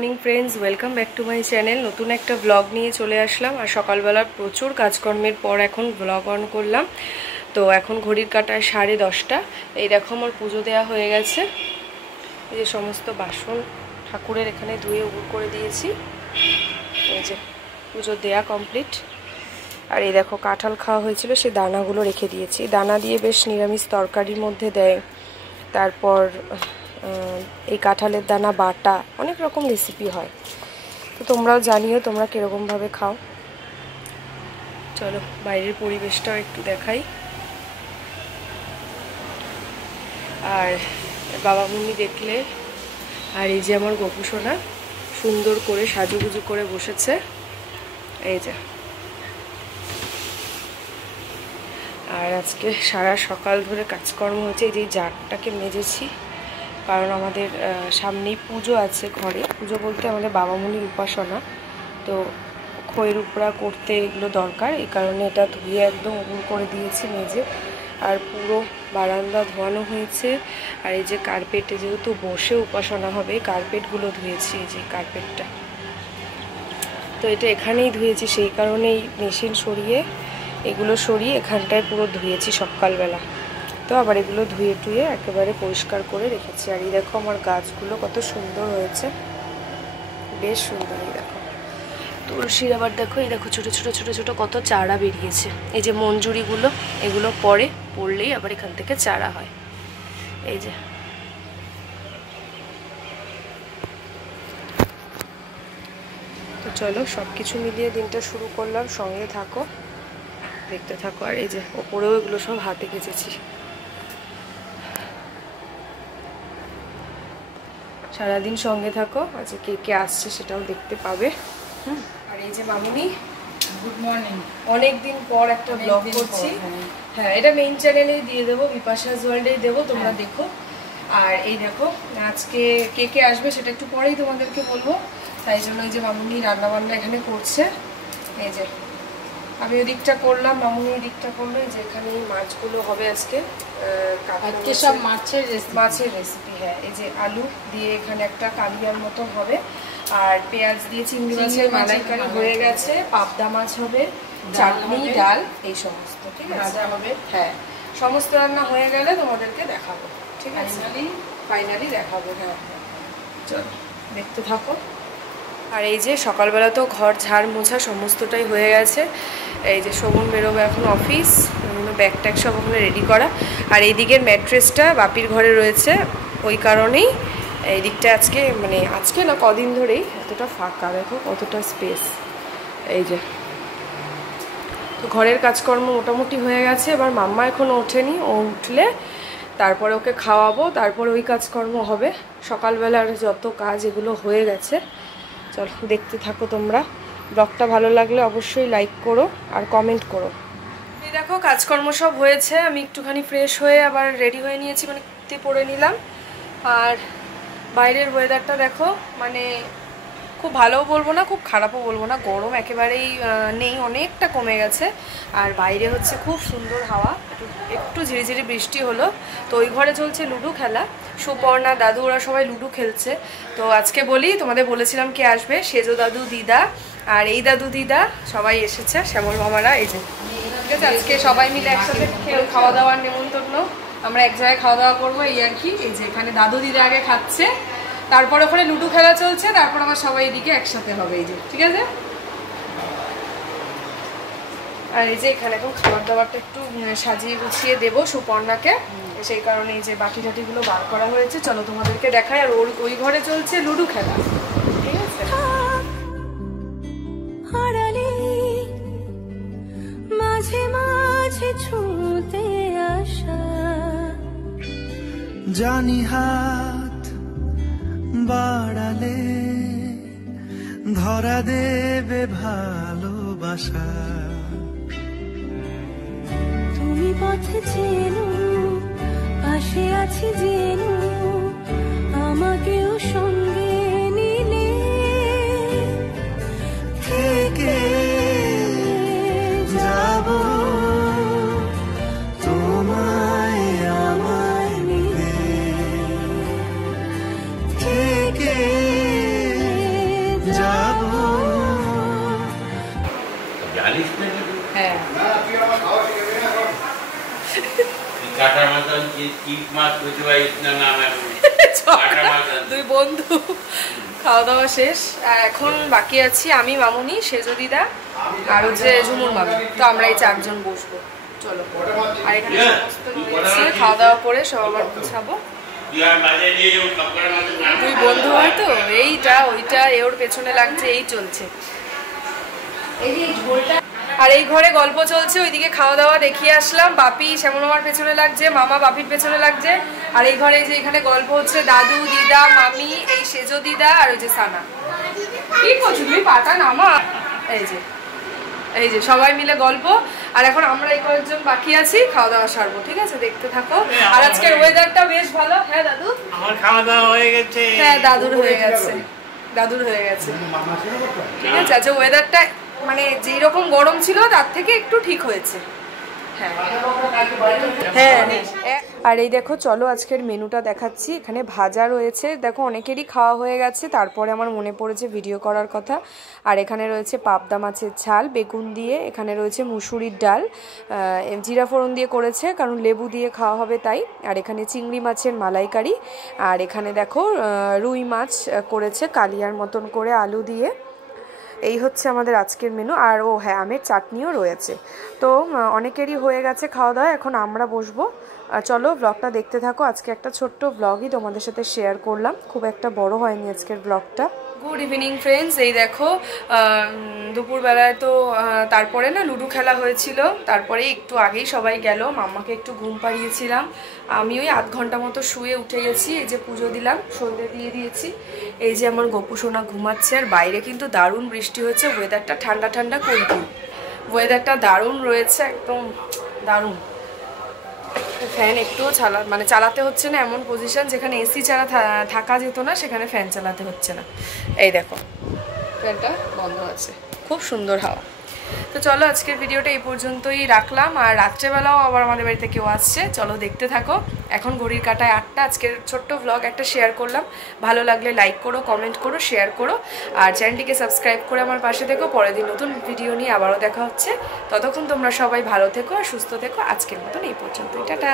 Morning friends, welcome back to my channel. নতুন একটা blog নিয়ে চলে আসলাম। আর সকালবেলা প্রচুর কাজকর্মের পর এখন ব্লগ অন করলাম। তো এখন ঘড়ির কাঁটায় 10:30। এই দেখো আমার পুজো দেওয়া হয়ে গেছে। এই যে সমস্ত বাসন ঠাকুরের এখানে ধুয়ে উবুর করে দিয়েছি। এই যে পুজো দেয়া কমপ্লিট। আর এই দেখো কাঁঠাল খাওয়া হয়েছিল, সে দানাগুলো রেখে দিয়েছি। দানা দিয়ে বেশ নিরামিষ তরকারির মধ্যে দেয়। তারপর এই কাঁঠালের দানা বাটা, অনেক রকম রেসিপি হয়। তো তোমরাও জানিও তোমরা কীরকমভাবে খাও। চলো বাইরের পরিবেশটাও একটু দেখাই। আর বাবা মম্মি দেখলে, আর এই যে আমার গপু সোনা সুন্দর করে সাজুগুজু করে বসেছে। এই যে, আর আজকে সারা সকাল ধরে কাজকর্ম হচ্ছে। এই যে জারটাকে মেজেছি, কারণ আমাদের সামনেই পুজো আছে ঘরে। পুজো বলতে আমাদের বাবা মনির উপাসনা, তো খইয়ের উপরা করতে এগুলো দরকার। এই কারণে এটা ধুয়ে একদম উবুর করে দিয়েছি মেজে। আর পুরো বারান্দা ধোয়ানো হয়েছে। আর এই যে কার্পেটে যেহেতু বসে উপাসনা হবে, কার্পেটগুলো ধুয়েছি। এই যে কার্পেটটা, তো এটা এখানেই ধুয়েছি, সেই কারণেই মেশিন সরিয়ে এগুলো সরিয়ে এখানটায় পুরো ধুয়েছি সকালবেলা। তো আবার এগুলো ধুয়ে টুয়ে একেবারে পরিষ্কার করে রেখেছি। আর এই দেখো আমার গাছগুলো কত সুন্দর হয়েছে, বেশ সুন্দর। এই দেখো তুলসীর, আবার দেখো এই দেখো ছোটো ছোটো ছোটো ছোটো কত চারা বেরিয়েছে। এই যে মঞ্জুরিগুলো, এগুলো পড়লেই আবার এখান থেকে চারা হয়। এই যে, তো চলো সব কিছু মিলিয়ে দিনটা শুরু করলাম। সঙ্গে থাকো, দেখতে থাকো। আর এই যে ওপরেও এগুলো সব হাতে কেচেছি। সারাদিন সঙ্গে থাকো, আজকে কে কে আসছে সেটাও দেখতে পাবে। আর এই যে মামুনি, গুড মর্নিং। অনেকদিন পর একটা ব্লগ করছি। হ্যাঁ, এটা মেইন চ্যানেলেই দিয়ে দেবো, বিপাশাস ওয়ার্ল্ডেই দেবো, তোমরা দেখো। আর এই দেখো আজকে কে কে আসবে সেটা একটু পরেই তোমাদেরকে বলবো। তাই জন্য এই যে মামুনি রান্নাবান্না এখানে করছে। এই যে আমি ওদিকটা করলাম, মামুনি ওদিকটা করলো। এই যে এখানে এই মাছগুলো হবে আজকে। আজকে সব মাছের রেসিপি। হ্যাঁ, এই যে আলু দিয়ে এখানে একটা কালিয়ার মতো হবে। আর পেঁয়াজ দিয়ে চিংড়ি মাছের মালাইকারি হয়ে গেছে। পাবদা মাছ হবে, চাটনি, ডাল, এই সমস্ত। ঠিক আছে, হ্যাঁ, সমস্ত রান্না হয়ে গেলে তোমাদেরকে দেখাবো। ঠিক আছে, ফাইনালি দেখাবো। হ্যাঁ, চলো দেখতে থাকো। আর এই যে সকালবেলা তো ঘর ঝাড় মোছা সমস্তটাই হয়ে গেছে। এই যে শোভন বেরোবে এখন অফিস, ব্যাগ ট্যাগ সব ওখানে রেডি করা। আর এই দিকের ম্যাট্রেসটা বাপির ঘরে রয়েছে, ওই কারণেই এই দিকটা আজকে, মানে আজকে না কদিন ধরেই এতটা ফাঁকা। দেখো কতটা স্পেস। এই যে, তো ঘরের কাজকর্ম মোটামুটি হয়ে গেছে। এবার মাম্মা এখনও ওঠেনি, ও উঠলে তারপরে ওকে খাওয়াবো, তারপরে ওই কাজকর্ম হবে। সকালবেলার যত কাজ এগুলো হয়ে গেছে। চলো দেখতে থাকো তোমরা। ব্লগটা ভালো লাগলে অবশ্যই লাইক করো আর কমেন্ট করো। এই দেখো কাজকর্ম সব হয়েছে, আমি একটুখানি ফ্রেশ হয়ে আবার রেডি হয়ে নিয়েছি, মানে কুর্তি পরে নিলাম। আর বাইরের ওয়েদারটা দেখো, মানে খুব ভালোও বলবো না, খুব খারাপও বলবো না। গরম একেবারেই নেই, অনেকটা কমে গেছে। আর বাইরে হচ্ছে খুব সুন্দর হাওয়া, একটু ঝিরিঝিরি বৃষ্টি হলো। তো ওই ঘরে চলছে লুডো খেলা, সুপর্ণা, দাদু, ওরা সবাই লুডো খেলছে। তো আজকে বলি, তোমাদের বলেছিলাম কে আসবে, সেজো দাদু, দিদা, আর এই দাদু দিদা সবাই এসেছে, শ্যামল মামারা। এই যে, ঠিক আছে, আজকে সবাই মিলে একসাথে খাওয়া দাওয়ার নেমন্তন্ন। আমরা এক জায়গায় খাওয়া দাওয়া করবো, এই আর কি। এই যে এখানে দাদু দিদা আগে খাচ্ছে, তারপর ওখানে লুডো খেলা চলছে, তারপর আবার সবাই এদিকে একসাথে হবে। এই যে, ঠিক আছে। আর এই যে এখানে এখন খাবার দাবারটা একটু সাজিয়ে গুছিয়ে দেবো সুপর্ণাকে, সেই কারণে এই যে বাটি টাটিগুলো বার করা হয়েছে। চলো তোমাদেরকে দেখাই। আর ওই ঘরে চলছে লুডো খেলা, ঠিক আছে। মাঝে মাঝে ছুঁতে আসা, জানি হাত বাড়ালে ধরা দেবে ভালোবাসা। তুমি পথে চেনো, পাশে আছি জেনো, আমাকেও সঙ্গে নিলে থেকে যাব তোমায় আমার নিলে, থেকে দুই বন্ধু খাওয়া দাওয়া শেষ আর এখন বাকি আছি আমি, মামুনি, সেজো দিদা আর হচ্ছে ঝুমুর মামি। তো আমরা এই 4 জন বসবো। চলো, আর এখানে সমস্ত দিয়েছি, খাওয়া দাওয়া করে সব আবার গুছাবো। দুই বন্ধু হয়তো এইটা ওইটা ওর পেছনে লাগছে, এই চলছে। এই যে ঝোলটা আর এই ঘরে গল্প চলছে, ওইদিকে খাওয়া দাওয়া দেখিয়ে আসলাম। বাপি শ্যামল মামার পেছনে লাগছে, মামা বাপির পেছনে লাগছে। আর এই ঘরে যে এখানে গল্প হচ্ছে দাদু, দিদা, মামি, এই সেজো দিদা আর ওই যে সানা। কি করছো তুমি? পাটা নামা। এই যে সবাই মিলে গল্প। আর এখন আমরা এই কয়েকজন বাকি আছি, খাওয়া দাওয়া সারবো। ঠিক আছে, দেখতে থাকো। আর আজকের ওয়েদারটা বেশ ভালো। হ্যাঁ দাদু, আমার খাওয়া দাওয়া হয়ে গেছে। হ্যাঁ দাদুর হয়ে গেছে, দাদুর হয়ে গেছে। ঠিক আছে, আচ্ছা ওয়েদারটা মানে যেই রকম গরম ছিল তার থেকে একটু ঠিক হয়েছে। হ্যাঁ হ্যাঁ। আর এই দেখো, চলো আজকের মেনুটা দেখাচ্ছি। এখানে ভাজা রয়েছে, দেখো অনেকেরই খাওয়া হয়ে গেছে, তারপরে আমার মনে পড়েছে ভিডিও করার কথা। আর এখানে রয়েছে পাবদা মাছের ঝাল বেগুন দিয়ে, এখানে রয়েছে মুসুরির ডাল, জিরা ফোড়ন দিয়ে করেছে কারণ লেবু দিয়ে খাওয়া হবে তাই। আর এখানে চিংড়ি মাছের মালাইকারি। আর এখানে দেখো রুই মাছ করেছে কালিয়ার মতন করে আলু দিয়ে। এই হচ্ছে আমাদের আজকের মেনু। আর ও হ্যাঁ, আমের চাটনিও রয়েছে। তো অনেকেরই হয়ে গেছে খাওয়া দাওয়া, এখন আমরা বসবো। চলো ব্লগটা দেখতে থাকো। আজকে একটা ছোট্ট ব্লগই তোমাদের সাথে শেয়ার করলাম, খুব একটা বড় হয়নি আজকের ব্লগটা। Good evening friends. এই দেখো দুপুরবেলায় তো তারপরে না লুডো খেলা হয়েছিল, তারপরে একটু আগেই সবাই গেল, মাম্মাকে একটু ঘুম পাড়িয়েছিলাম। আমি ওই 8 ঘন্টা মতো শুয়ে উঠে গেছি। এই যে পুজো দিলাম, সন্ধ্যে দিয়ে দিয়েছি। এই যে আমার গপু সোনা ঘুমাচ্ছে। আর বাইরে কিন্তু দারুণ বৃষ্টি হচ্ছে, ওয়েদারটা ঠান্ডা ঠান্ডা কুলকুল, ওয়েদারটা দারুণ রয়েছে, একদম দারুণ। ফ্যান একটুও চালাতে হচ্ছে না, এমন পজিশন যেখানে এসি ছাড়া থাকা যেত না সেখানে ফ্যান চালাতে হচ্ছে না। এই দেখো ফ্যানটা বন্ধ আছে, খুব সুন্দর হাওয়া। তো চলো আজকের ভিডিওটা এই পর্যন্তই রাখলাম। আর রাত্রেবেলাও আবার আমাদের বাড়িতে কেউ আসছে, চলো দেখতে থাকো। এখন ঘড়ির কাঁটায় 8টা। আজকের ছোট্ট ব্লগ একটা শেয়ার করলাম, ভালো লাগলে লাইক করো, কমেন্ট করো, শেয়ার করো। আর চ্যানেলটিকে সাবস্ক্রাইব করে আমার পাশে থেকো। পরের দিন নতুন ভিডিও নিয়ে আবারও দেখা হচ্ছে। ততক্ষণ তোমরা সবাই ভালো থেকো আর সুস্থ থেকো। আজকের মতন এই পর্যন্তই, টাটা।